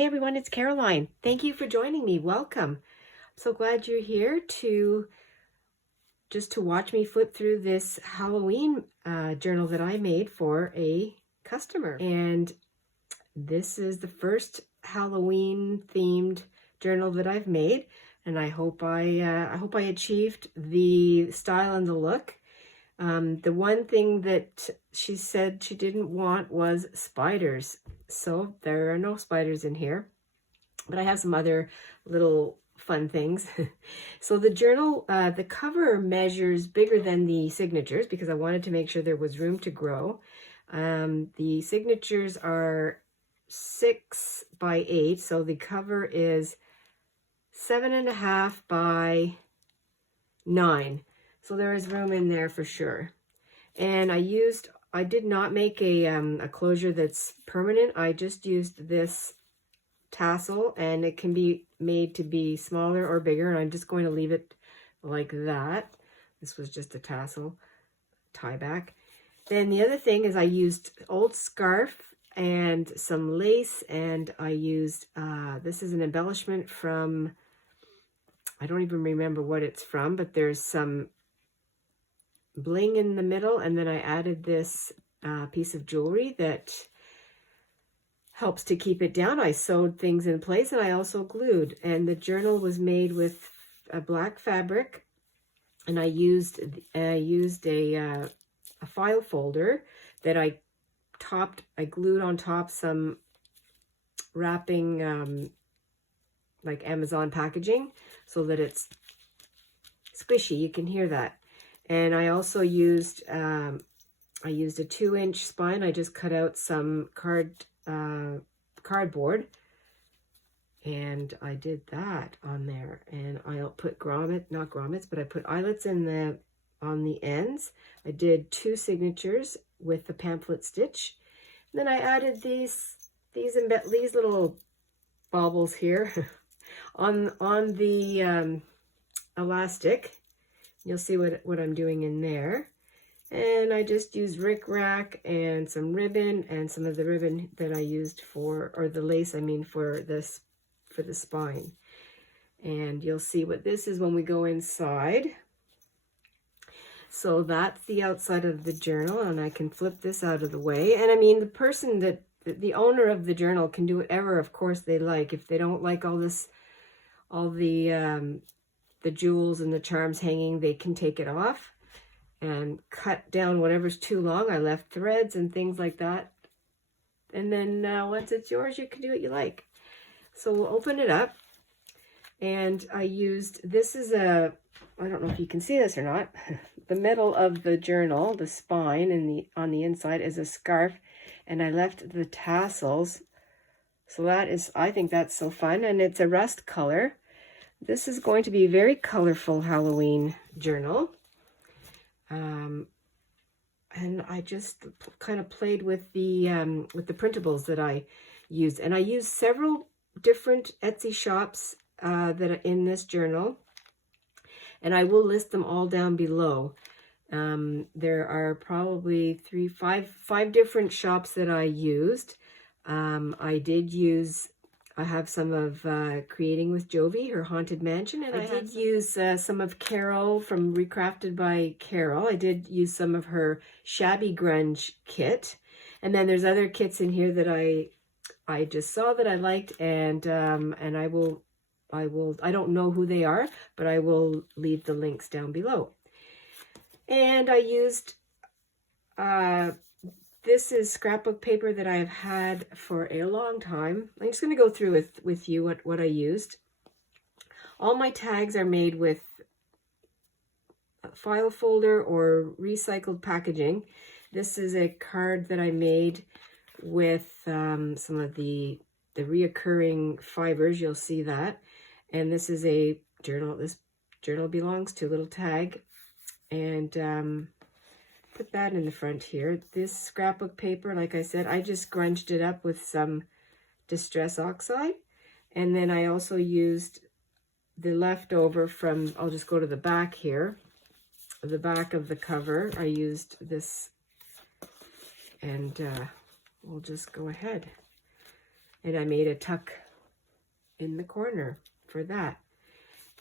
Hi everyone, it's Caroline. Thank you for joining me. Welcome. I'm so glad you're here to watch me flip through this Halloween journal that I made for a customer. And this is the first Halloween themed journal that I've made, and I hope I achieved the style and the look. The one thing that she said she didn't want was spiders. So there are no spiders in here, but I have some other little fun things. So the journal, the cover measures bigger than the signatures because I wanted to make sure there was room to grow. The signatures are 6 by 8, so the cover is 7.5 by 9. So there is room in there for sure. And I did not make a closure that's permanent. I just used this tassel, and it can be made to be smaller or bigger, and I'm just going to leave it like that. This was just a tassel tie back. Then the other thing is I used old scarf and some lace, and I used, this is an embellishment from, I don't even remember what it's from, but there's some bling in the middle, and then I added this piece of jewelry that helps to keep it down. I sewed things in place, and I also glued. And the journal was made with a black fabric, and I used a file folder that I glued on top some wrapping like Amazon packaging so that it's squishy. You can hear that. And I also used a 2-inch spine. I just cut out some cardboard, and I did that on there. And I'll put not grommets, but I put eyelets on the ends. I did 2 signatures with the pamphlet stitch. And then I added these little baubles here on the elastic. You'll see what I'm doing in there. And I just used rickrack and some ribbon, and some of the ribbon that I used or the lace, I mean, for the spine. And you'll see what this is when we go inside. So that's the outside of the journal, and I can flip this out of the way. And I mean, the owner of the journal can do whatever, of course, they like. If they don't like all the jewels and the charms hanging, they can take it off and cut down whatever's too long. I left threads and things like that. And then once it's yours, you can do what you like. So we'll open it up. And I used, this is I don't know if you can see this or not. The middle of the journal, the spine and on the inside is a scarf. And I left the tassels. So I think that's so fun. And it's a rust color. This is going to be a very colorful Halloween journal. And I just kind of played with the printables that I used. And I used several different Etsy shops that are in this journal. And I will list them all down below. There are probably five different shops that I used. I have some of Creating with Jovi, her Haunted Mansion, and I did use some of Carol from Recrafted by Carol. I did use some of her Shabby Grunge kit, and then there's other kits in here that I just saw that I liked, and I don't know who they are, but I will leave the links down below. And I used this is scrapbook paper that I've had for a long time. I'm just going to go through with you what I used. All my tags are made with a file folder or recycled packaging. This is a card that I made with some of the reoccurring fibers. You'll see that. And this is a journal. This journal belongs to a little tag. And put that in the front here. This scrapbook paper, like I said, I just grunged it up with some Distress Oxide. And then I also used the leftover from, I'll just go to the back here, the back of the cover. I used this, and we'll just go ahead. And I made a tuck in the corner for that.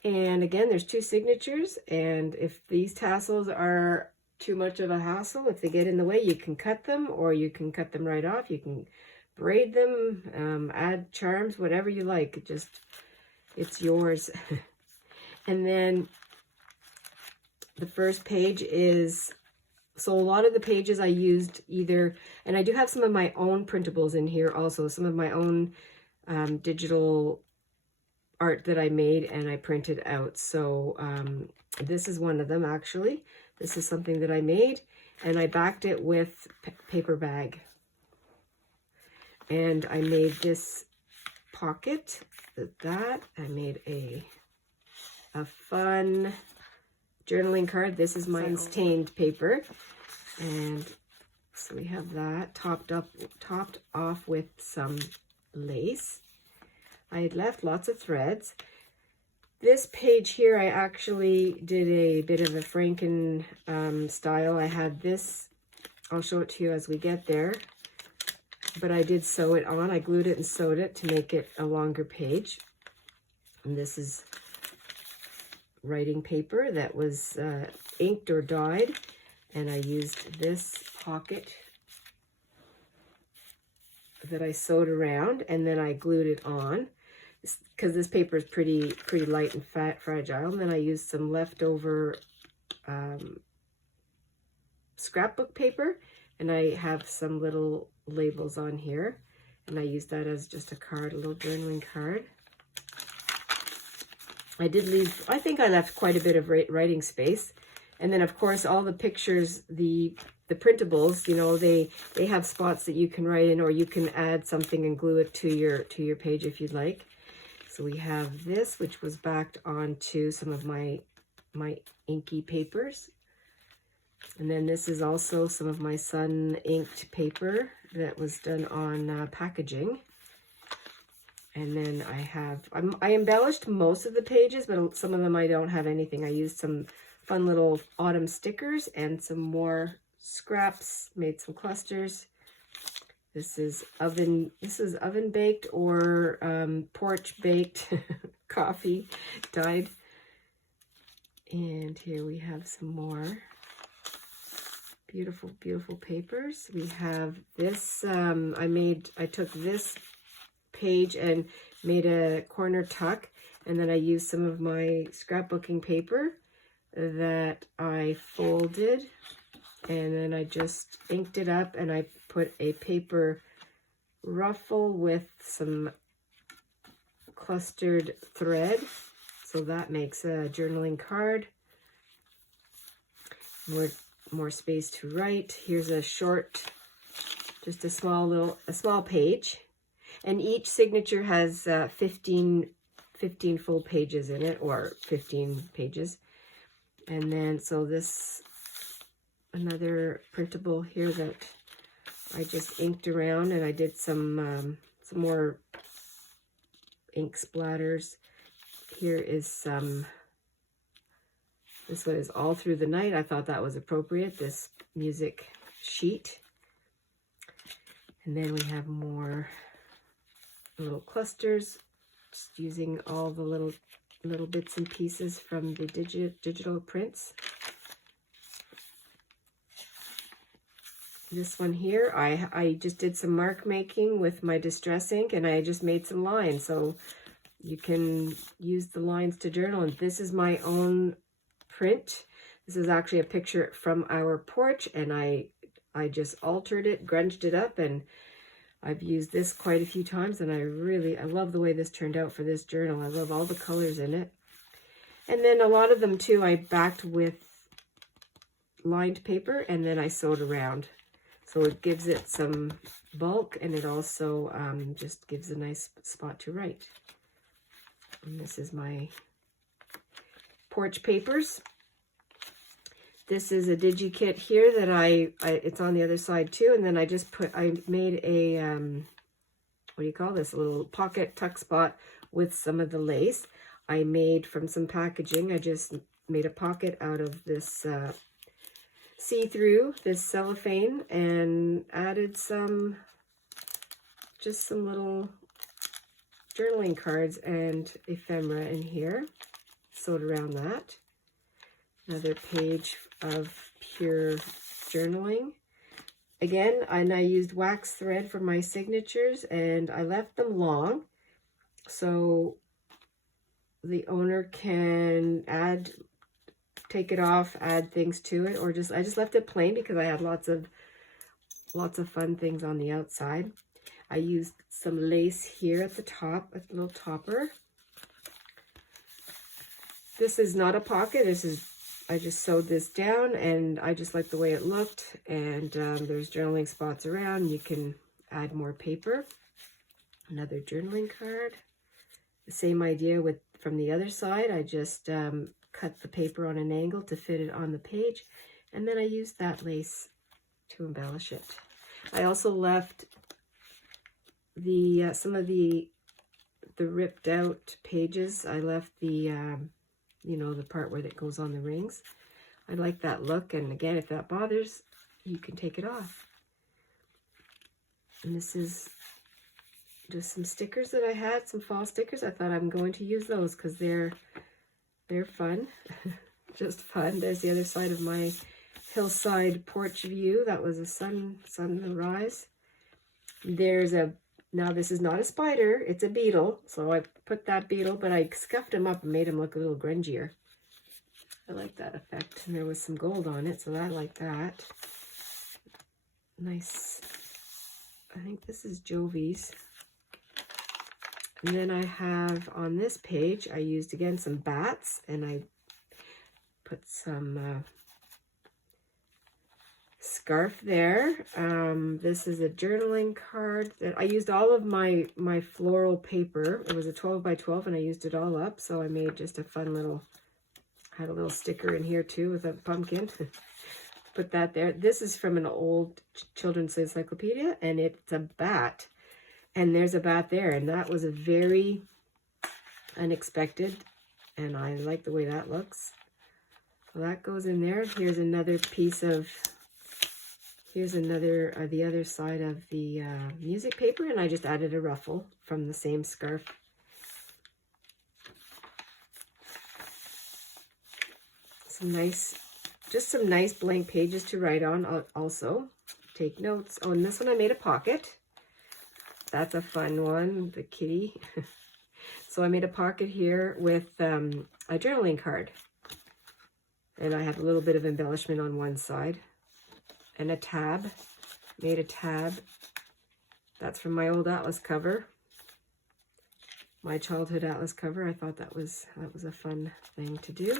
And again, there's 2 signatures, and if these tassels are too much of a hassle, if they get in the way, you can cut them, or you can cut them right off. You can braid them, add charms, whatever you like. It's yours. And then the first page is, so a lot of the pages I used either, and I do have some of my own printables in here also, some of my own digital art that I made and I printed out. So this is one of them, actually. This is something that I made, and I backed it with paper bag. And I made this pocket, that. I made a fun journaling card. This is my stained paper. And so we have that topped off with some lace. I had left lots of threads. This page here, I actually did a bit of a Franken style. I had this, I'll show it to you as we get there, but I did sew it on. I glued it and sewed it to make it a longer page. And this is writing paper that was inked or dyed, and I used this pocket that I sewed around, and then I glued it on because this paper is pretty light and fragile. And then I used some leftover scrapbook paper, and I have some little labels on here, and I used that as just a card, a little journaling card. I did leave, I think I left quite a bit of writing space. And then of course all the pictures, the printables, you know, they have spots that you can write in, or you can add something and glue it to your page if you'd like. So we have this, which was backed onto some of my inky papers. And then this is also some of my sun inked paper that was done on packaging. And then I embellished most of the pages, but some of them I don't have anything. I used some fun little autumn stickers and some more scraps, made some clusters. This is oven baked or porch baked coffee dyed. And here we have some more beautiful, beautiful papers. We have this, I took this page and made a corner tuck, and then I used some of my scrapbooking paper that I folded, and then I just inked it up, and I put a paper ruffle with some clustered thread, so that makes a journaling card. More space to write. Here's a short, just a small page. And each signature has 15 full pages in it, or 15 pages. And then, so this, another printable here that I just inked around, and I did some more ink splatters. Here is some, this one is All Through the Night. I thought that was appropriate, this music sheet. And then we have more little clusters, just using all the little bits and pieces from the digital prints. This one here, I just did some mark making with my distress ink, and I just made some lines, so you can use the lines to journal. And this is my own print. This is actually a picture from our porch, and I just altered it, grunged it up, and I've used this quite a few times, and I love the way this turned out for this journal. I love all the colors in it. And then a lot of them too, I backed with lined paper, and then I sewed around. So it gives it some bulk, and it also just gives a nice spot to write. And this is my porch papers. This is a digi-kit here that it's on the other side too, and then I made a, what do you call this, a little pocket tuck spot with some of the lace. I made from some packaging, I just made a pocket out of this see-through, this cellophane, and added just some little journaling cards and ephemera in here, sewed around that. Another page of pure journaling. Again, and I used wax thread for my signatures, and I left them long so the owner can take it off, add things to it, or I just left it plain because I had lots of fun things on the outside. I used some lace here at the top, a little topper. This is not a pocket. I just sewed this down, and I just like the way it looked. And there's journaling spots around. You can add more paper. Another journaling card. The same idea from the other side. I just cut the paper on an angle to fit it on the page, and then I used that lace to embellish it. I also left some of the ripped out pages. I left the the part where it goes on the rings. I like that look, and again, if that bothers, you can take it off. And this is just some stickers that I had, some fall stickers. I thought I'm going to use those because they're fun. Just fun. There's the other side of my hillside porch view. That was a sunrise. Now this is not a spider, it's a beetle. So I put that beetle, but I scuffed him up and made him look a little grungier. I like that effect. And there was some gold on it, so I like that. Nice. I think this is Jovi's. And then I have on this page, I used again some bats, and I put some scarf there. This is a journaling card that I used all of my floral paper. It was a 12 by 12, and I used it all up. So I made just a fun little, had a little sticker in here too with a pumpkin. Put that there. This is from an old children's encyclopedia, and it's a bat. And there's a bat there, and that was a very unexpected, and I like the way that looks. So that goes in there. Here's another piece of, the other side of the music paper, and I just added a ruffle from the same scarf. Just some nice blank pages to write on also. Take notes. Oh, and this one I made a pocket. That's a fun one, the kitty. So I made a pocket here with a journaling card. And I have a little bit of embellishment on one side. And a tab. Made a tab. That's from my old atlas cover. My childhood atlas cover. I thought that was a fun thing to do.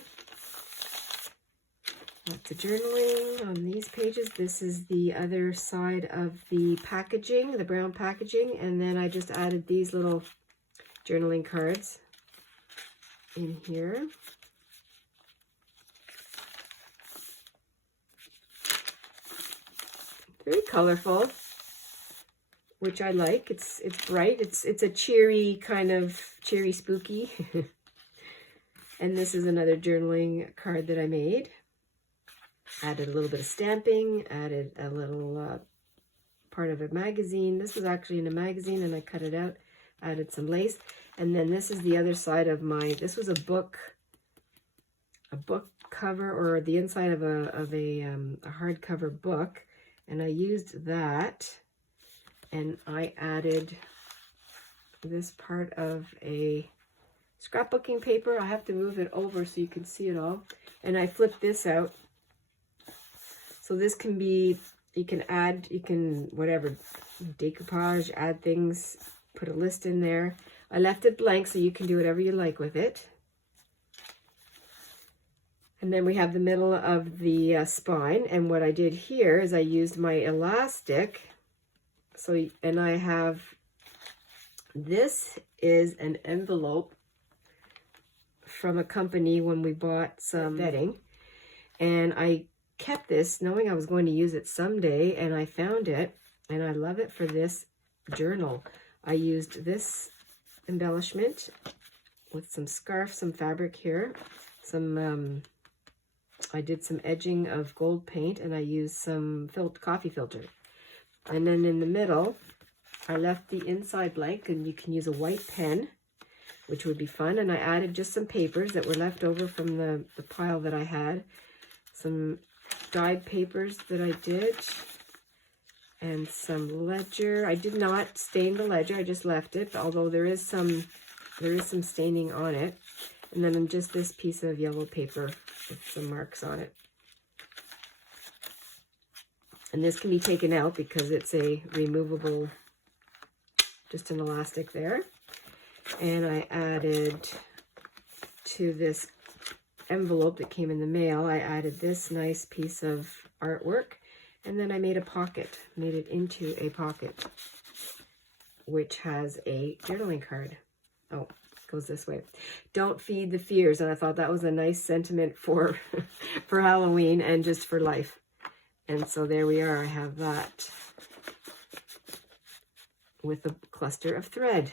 Lots of journaling on these pages. This is the other side of the packaging, the brown packaging, and then I just added these little journaling cards in here. Very colorful, which I like. It's bright. It's a cheery kind of spooky. And this is another journaling card that I made. Added a little bit of stamping, added a little part of a magazine. This was actually in a magazine, and I cut it out, added some lace. And then this is the other side of this was a book cover, or the inside of a hardcover book. And I used that, and I added this part of a scrapbooking paper. I have to move it over so you can see it all. And I flipped this out. So this can be, you can whatever, decoupage, add things, put a list in there. I left it blank so you can do whatever you like with it. And then we have the middle of the spine. And what I did here is I used my elastic. And I have, this is an envelope from a company when we bought some bedding. And I kept this knowing I was going to use it someday, and I found it, and I love it for this journal. I used this embellishment with some scarf, some fabric here, I did some edging of gold paint, and I used some coffee filter. And then in the middle, I left the inside blank, and you can use a white pen, which would be fun. And I added just some papers that were left over from the pile that I had. Some dyed papers that I did, and some ledger. I did not stain the ledger, I just left it, although there is some staining on it. And then just this piece of yellow paper with some marks on it. And this can be taken out because it's a removable, just an elastic there. And I added to this envelope that came in the mail, I added this nice piece of artwork. And then I made a pocket, made it into a pocket, which has a journaling card. Oh, it goes this way. Don't feed the fears. And I thought that was a nice sentiment for, for Halloween and just for life. And so there we are. I have that with a cluster of thread.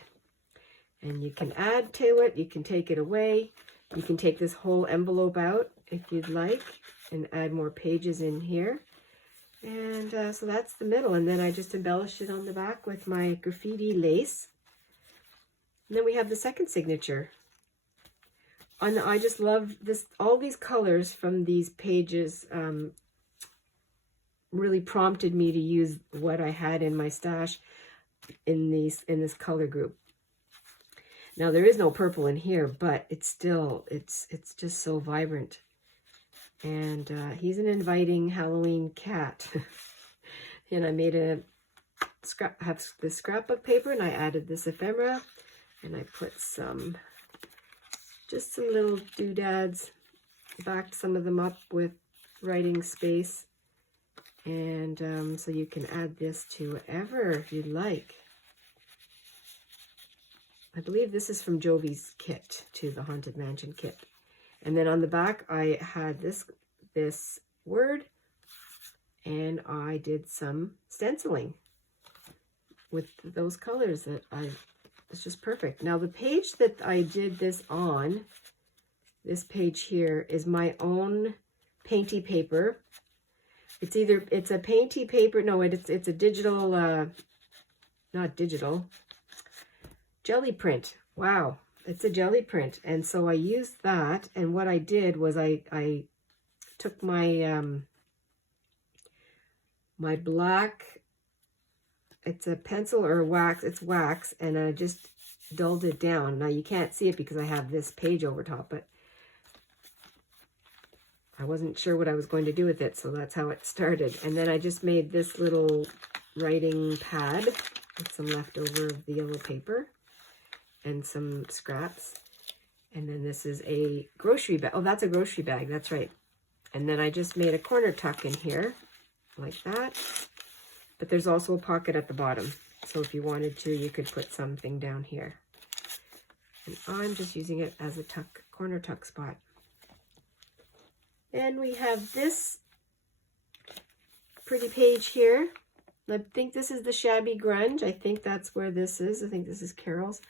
And you can add to it. You can take it away. You can take this whole envelope out if you'd like and add more pages in here. And so that's the middle. And then I just embellished it on the back with my graffiti lace. And then we have the second signature. I just love this. All these colors from these pages really prompted me to use what I had in my stash in this color group. Now there is no purple in here, but it's still, it's just so vibrant. And he's an inviting Halloween cat. And I made have this scrapbook paper, and I added this ephemera, and I put just some little doodads, backed some of them up with writing space. And so you can add this to whatever if you'd like. I believe this is from Jovi's kit, to the Haunted Mansion kit. And then on the back, I had this word, and I did some stenciling with those colors that it's just perfect. Now the page that I did this on, this page here, is my own painty paper. It's a painty paper. No, it's a digital, not digital, jelly print. Wow. It's a jelly print. And so I used that. And what I did was I took my, my black, it's a pencil or wax, it's wax, and I just dulled it down. Now you can't see it because I have this page over top, but I wasn't sure what I was going to do with it, so that's how it started. And then I just made this little writing pad with some leftover of the yellow paper and some scraps. And then this is a grocery bag. Oh, that's a grocery bag, that's right. And then I just made a corner tuck in here, like that. But there's also a pocket at the bottom. So if you wanted to, you could put something down here. And I'm just using it as a tuck, corner tuck spot. And we have this pretty page here. I think this is the Shabby Grunge. I think that's where this is. I think this is Carol's.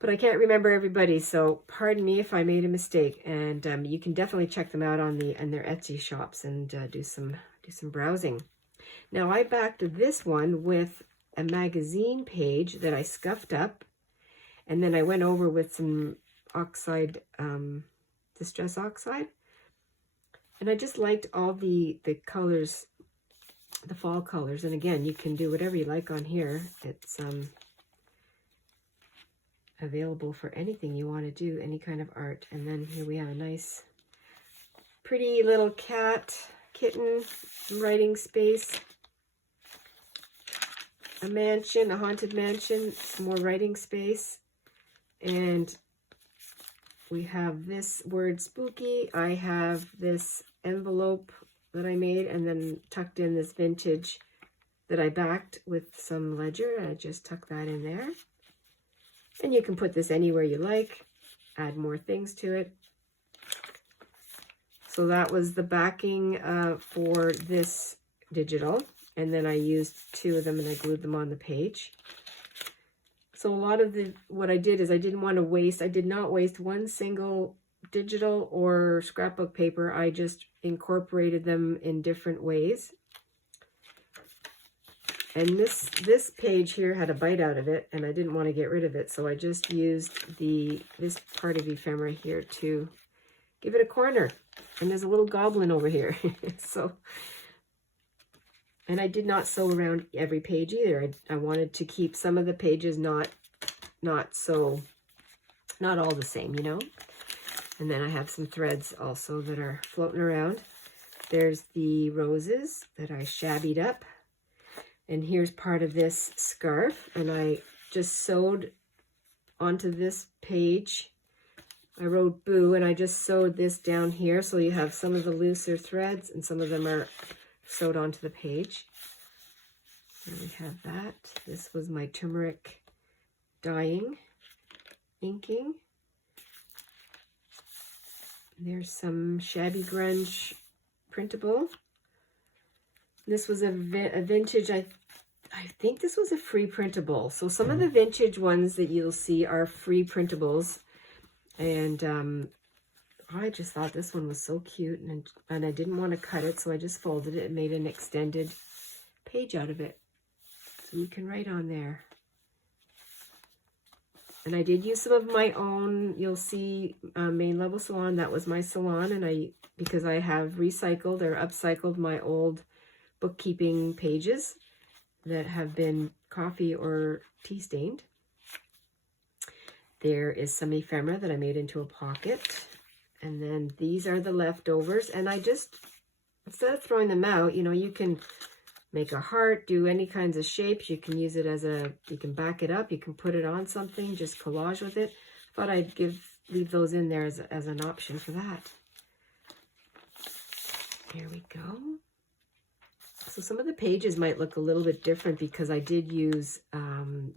But I can't remember everybody, so pardon me if I made a mistake. And you can definitely check them out on their Etsy shops and do some browsing. Now I backed this one with a magazine page that I scuffed up, and then I went over with some oxide, distress oxide. And I just liked all the colors, the fall colors. And again, you can do whatever you like on here. It's available for anything you want to do, any kind of art. And then here we have a nice, pretty little kitten, writing space, a mansion, a haunted mansion, some more writing space. And we have this word spooky. I have this envelope that I made and then tucked in this vintage that I backed with some ledger. And I just tucked that in there. And you can put this anywhere you like, add more things to it. So that was the backing for this digital. And then I used two of them and I glued them on the page. So a lot of what I did is I did not waste one single digital or scrapbook paper. I just incorporated them in different ways. And this page here had a bite out of it, and I didn't want to get rid of it, so I just used this part of ephemera here to give it a corner. And there's a little goblin over here. So, and I did not sew around every page either. I wanted to keep some of the pages not all the same, you know. And then I have some threads also that are floating around. There's the roses that I shabbied up. And here's part of this scarf, and I just sewed onto this page. I wrote boo, and I just sewed this down here, so you have some of the looser threads, and some of them are sewed onto the page. And we have that. This was my turmeric dyeing, inking. There's some Shabby Grunge printable. This was a vintage, I think this was a free printable. So some of the vintage ones that you'll see are free printables. And I just thought this one was so cute. And I didn't want to cut it, so I just folded it and made an extended page out of it. So you can write on there. And I did use some of my own, you'll see Main Level Salon. That was my salon. And because I have recycled or upcycled my old bookkeeping pages that have been coffee or tea stained. There is some ephemera that I made into a pocket. And then these are the leftovers. And I just, instead of throwing them out, you know, you can make a heart, do any kinds of shapes. You can use it as you can back it up. You can put it on something, just collage with it. I thought I'd leave those in there as an option for that. Here we go. So some of the pages might look a little bit different because I did use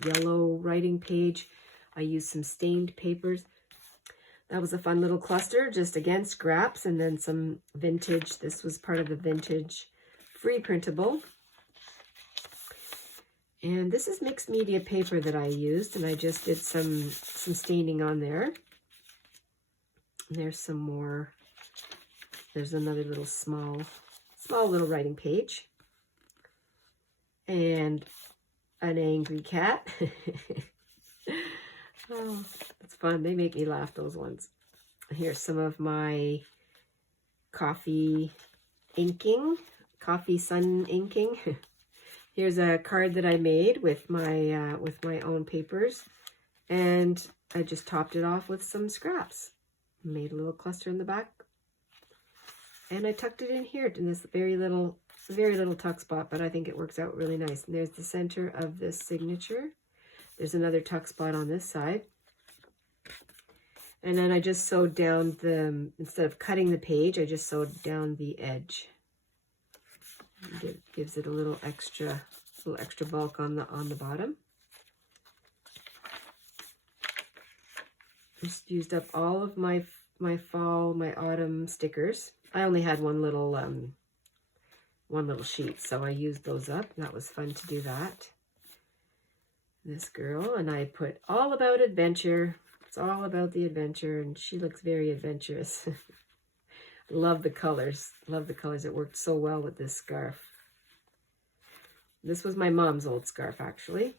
yellow writing page. I used some stained papers. That was a fun little cluster, just again, scraps, and then some vintage. This was part of the vintage free printable. And this is mixed media paper that I used, and I just did some staining on there. And there's some more. There's another little small little writing page. And an angry cat. Oh, it's fun. They make me laugh, those ones. Here's some of my coffee inking, coffee sun inking. Here's a card that I made with my own papers, and I just topped it off with some scraps. Made a little cluster in the back, and I tucked it in here in this very little tuck spot, but I think it works out really nice. And there's the center of this signature. There's another tuck spot on this side. And then I just sewed down instead of cutting the page, I just sewed down the edge. It gives it a little extra bulk on the bottom. Just used up all of my autumn stickers. I only had one little sheet, so I used those up. That was fun to do that. This girl, and I put all about adventure. It's all about the adventure, and she looks very adventurous. Love the colors. Love the colors. It worked so well with this scarf. This was my mom's old scarf, actually.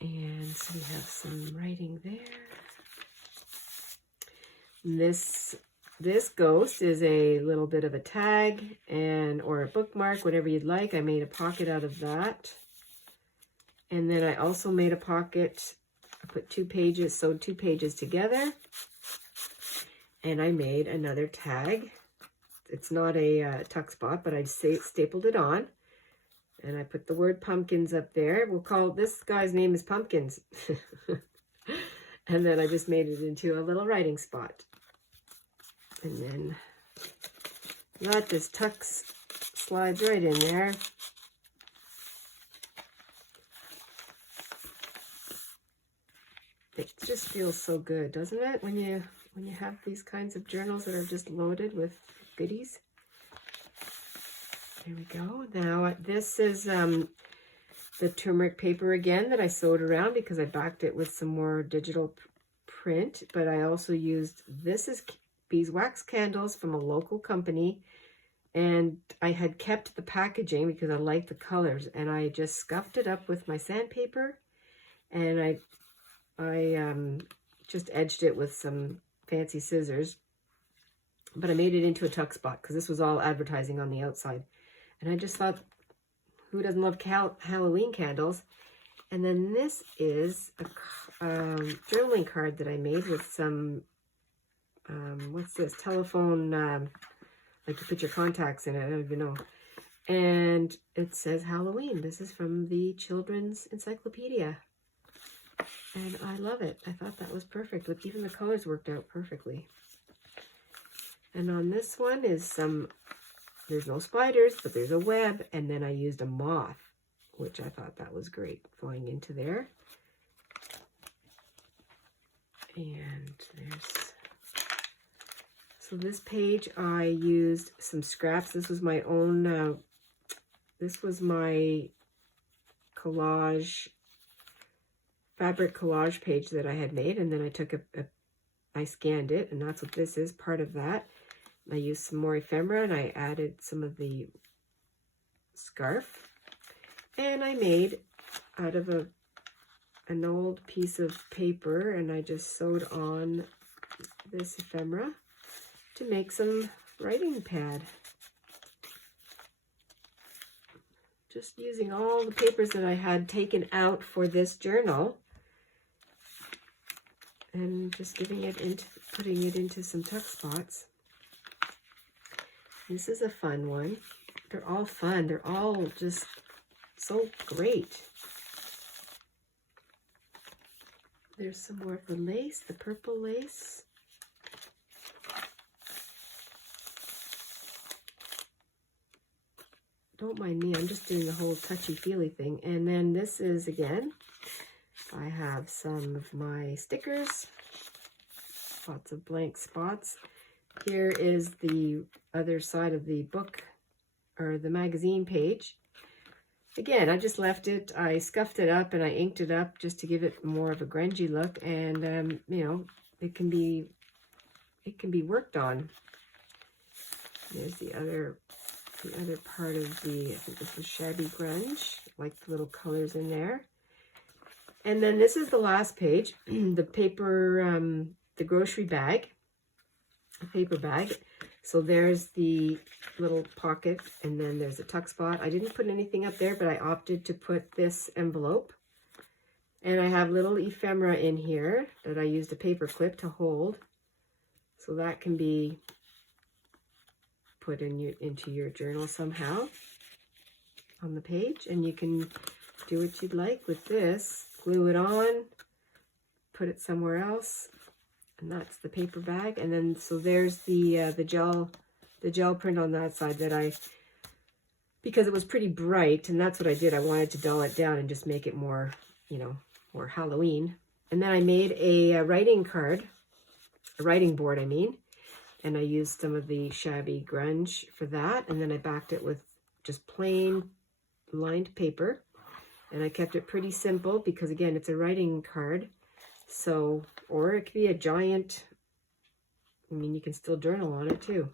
And so we have some writing there. And this ghost is a little bit of a tag or a bookmark, whatever you'd like. I made a pocket out of that. And then I also made a pocket. I put sewed two pages together. And I made another tag. It's not a tuck spot, but I stapled it on. And I put the word pumpkins up there. We'll call this guy's name is Pumpkins. And then I just made it into a little writing spot. And then that just slides right in there. It just feels so good, doesn't it? When you have these kinds of journals that are just loaded with goodies. There we go. Now this is the turmeric paper again that I sewed around because I backed it with some more digital print. But I also used, this is beeswax candles from a local company. And I had kept the packaging because I liked the colors, and I just scuffed it up with my sandpaper, and I just edged it with some fancy scissors, but I made it into a tuck spot because this was all advertising on the outside. And I just thought, who doesn't love Halloween candles? And then this is a journaling card that I made with some, what's this, telephone, like you put your contacts in it, I don't even know. And it says Halloween. This is from the Children's Encyclopedia. And I love it. I thought that was perfect. Look, even the colors worked out perfectly. And on this one is some, there's no spiders, but there's a web. And then I used a moth, which I thought that was great going into there. And there's, so this page I used some scraps. This was my own, this was my collage, fabric collage page that I had made. And then I took I scanned it, and that's what this is, part of that. I used some more ephemera, and I added some of the scarf. And I made out of an old piece of paper, and I just sewed on this ephemera to make some writing pad. Just using all the papers that I had taken out for this journal, and just putting it into some tuck spots. This is a fun one. They're all fun. They're all just so great. There's some more of the lace, the purple lace. Don't mind me, I'm just doing the whole touchy-feely thing. And then this is, again, I have some of my stickers, lots of blank spots. Here is the other side of the book, or the magazine page. Again, I just left it, I scuffed it up and I inked it up just to give it more of a grungy look, and you know, it can be worked on. There's the other part of the, I think this is Shabby Grunge, like the little colors in there. And then this is the last page, the paper, the grocery bag, a paper bag. So there's the little pocket, and then there's a tuck spot. I didn't put anything up there, but I opted to put this envelope. And I have little ephemera in here that I used a paper clip to hold. So that can be put into your journal somehow on the page. And you can do what you'd like with this. Glue it on, put it somewhere else. And that's the paper bag. And then, so there's the gel print on that side that because it was pretty bright, and that's what I did. I wanted to dull it down and just make it more, you know, more Halloween. And then I made a writing card, a writing board, I mean, and I used some of the Shabby Grunge for that. And then I backed it with just plain lined paper. And I kept it pretty simple because, again, it's a writing card. So, or it could be a giant, I mean, you can still journal on it too.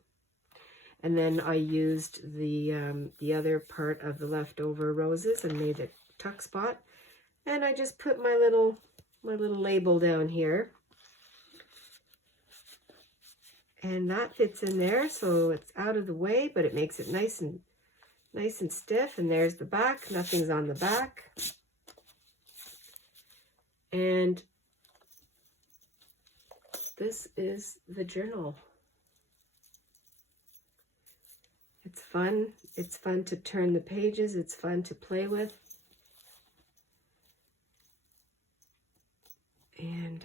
And then I used the other part of the leftover roses and made a tuck spot. And I just put my little label down here. And that fits in there, so it's out of the way, but it makes it nice and stiff. And there's the back, nothing's on the back. And this is the journal. It's fun. It's fun to turn the pages. It's fun to play with. And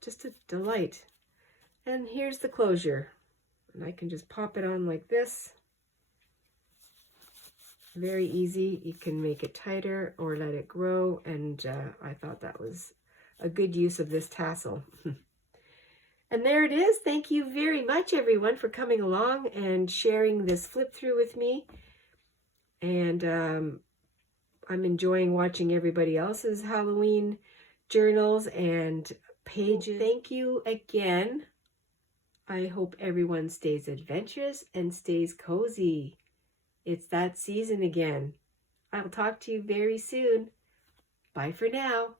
just a delight. And here's the closure. And I can just pop it on like this. Very easy. You can make it tighter or let it grow. And I thought that was a good use of this tassel. And there it is. Thank you very much, everyone, for coming along and sharing this flip through with me. And I'm enjoying watching everybody else's Halloween journals and pages. Thank you again I hope everyone stays adventurous and stays cozy. It's that season again. I'll talk to you very soon. Bye for now.